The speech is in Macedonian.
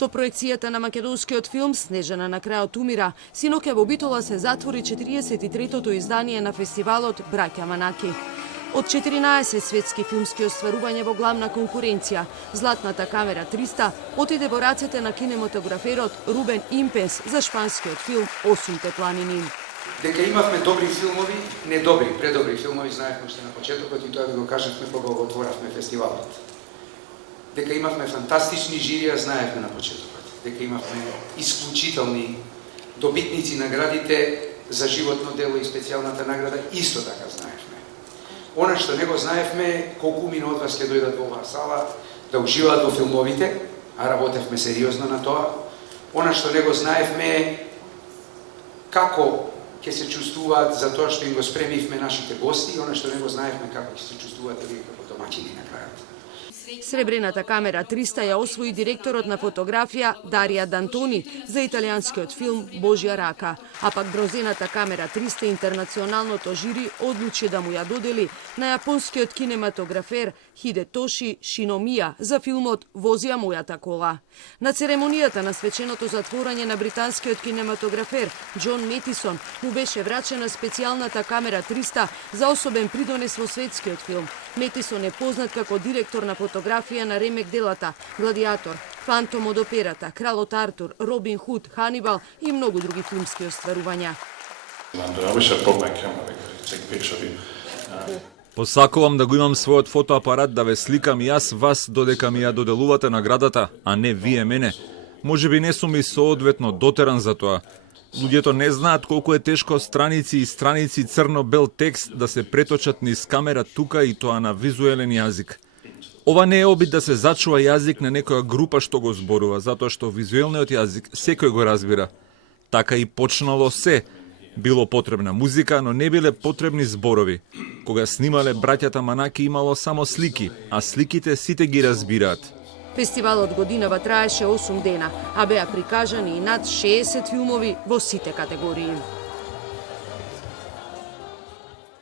Со проекцијата на македонскиот филм Снежана на крајот умира, синоќа во Битола се затвори 43-тото издание на фестивалот Браќа Манаки. Од 14 светски филмски остварувања во главна конкуренција, Златната камера 300 отиде во рацете на кинематограферот Рубен Импес за шпанскиот филм Осумте планини. Дека имавме добри филмови, не добри, предобри филмови, знаевме уште на почетокот и тоа ви го кажавме кога го отворавме фестивалот. Дека имавме фантастични жирија, знаевме на почетокот. Дека имавме исклучителни добитници наградите за животно дело и специјалната награда, исто така знаевме. Она што не го знаевме, колку мина од вас ќе дојдат во оваа сала да уживаат во филмовите, а работевме сериозно на тоа. Она што не го знаевме, како ќе се чувствуваат за тоа што им го спремивме нашите гости, и она што не го знаевме, како ќе се чувствуваат вие како домаќини на крајот. Сребрената камера 300 ја освои директорот на фотографија Дарија Д'Антони за италијанскиот филм Божја рака, а пак бронзената камера 300 интернационалното жири одлучи да му ја додели на јапонскиот кинематографер Хидетоши Шиномија за филмот Возија мојата кола. На церемонијата на свеченото затворање на британскиот кинематографер Џон Метисон му беше врачена специјалната камера 300 за особен придонес во светскиот филм. Метисон е познат како директор на фотографија на ремек делата Гладиатор, Фантом од операта, Кралот Артур, Робин Худ, Ханибал и многу други филмски остварувања. Посакувам да го имам својот фотоапарат да ве сликам и јас вас додека ми ја доделувате наградата, а не вие мене. Можеби не сум и соодветно дотеран за тоа. Луѓето не знаат колку е тешко страници и страници црно-бел текст да се преточат низ камера тука и тоа на визуелен јазик. Ова не е обид да се зачува јазик на некоја група што го зборува, затоа што визуелниот јазик секој го разбира. Така и почнало се. Било потребна музика, но не биле потребни зборови. Кога снимале браќата Манаки имало само слики, а сликите сите ги разбираат. Фестивалот годинава траеше 8 дена, а беа прикажани и над 60 филмови во сите категории.